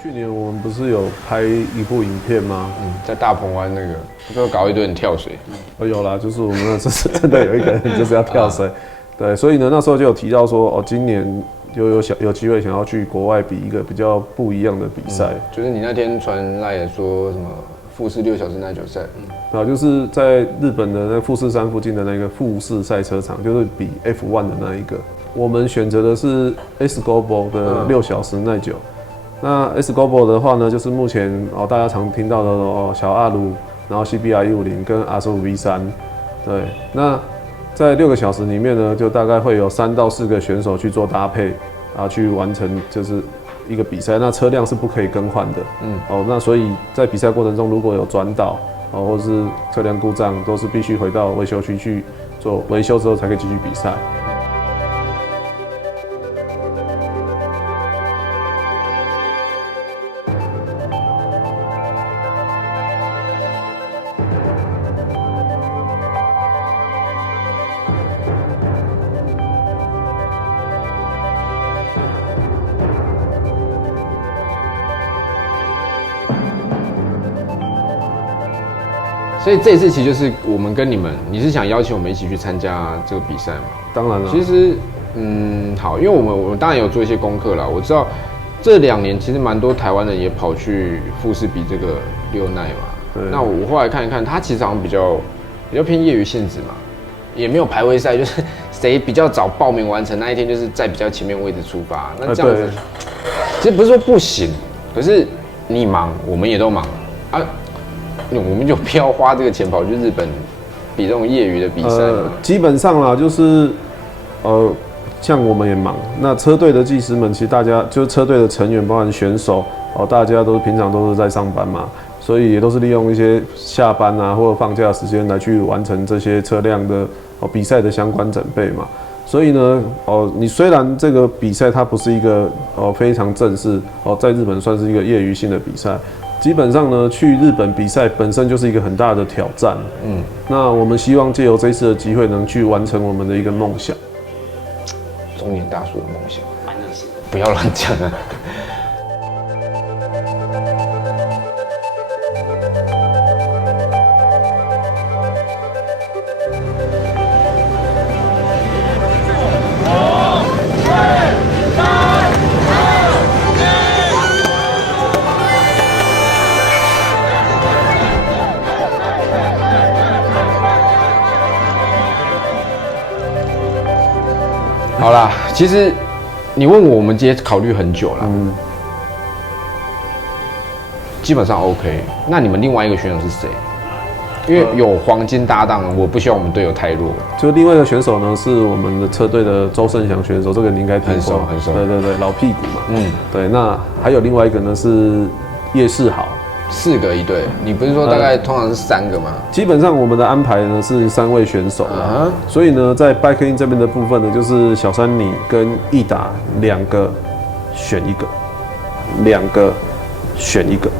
去年我们不是有拍一部影片吗？在大鹏湾那个，就搞一堆人跳水。有啦，就是我们那次是真的有一个人就是要跳水，对，所以呢那时候就有提到说，今年有机会想要去国外比一个比较不一样的比赛，就是你那天传赖也说什么富士6小时耐久赛，就是在日本的那个富士山附近的那个富士赛车场，就是比 F1 的那一个。我们选择的是 S Global 的6小时耐久。那 S Global 的话呢，就是目前大家常听到的小阿鲁，然后 CBR150跟 R15V3，对。那在6个小时里面呢，就大概会有3到4个选手去做搭配，然后去完成就是一个比赛。那车辆是不可以更换的，那所以在比赛过程中如果有转导或者是车辆故障，都是必须回到维修区去做维修之后才可以继续比赛。所以这一次其实就是我们跟你是想邀请我们一起去参加这个比赛吗？当然了。其实，好，因为我们当然有做一些功课啦。我知道这2年其实蛮多台湾人也跑去富士比这个6耐嘛。对。那我后来看一看，它其实好像比较偏业余性质嘛，也没有排位赛，就是谁比较早报名完成那一天，就是在比较前面位置出发。那这样子，其实不是说不行，可是你忙，我们也都忙啊。我们就不要花这个钱跑去日本比这种业余的比赛。基本上啦，就是像我们也忙，那车队的技师们，其实大家就是车队的成员，包含选手大家都平常都是在上班嘛，所以也都是利用一些下班啊或者放假的时间来去完成这些车辆的比赛的相关准备嘛。所以呢，你虽然这个比赛它不是一个非常正式在日本算是一个业余性的比赛。基本上呢，去日本比赛本身就是一个很大的挑战。那我们希望借由这次的机会，能去完成我们的一个梦想。中年大叔的梦想，不要乱讲啊！好啦，其实你问我们今天考虑很久了，基本上 OK。那你们另外一个选手是谁？因为有黄金搭档，我不希望我们队友太弱。就另外一个选手呢，是我们的车队的周胜祥选手，这个你应该听过，很熟。对，老屁股嘛。对。那还有另外一个呢是叶世豪。4个一队，你不是说大概通常是3个吗？基本上我们的安排呢是3位选手啦，所以呢在 Bike In 这边的部分呢，就是小山你跟义达2个选一个，2个选一个。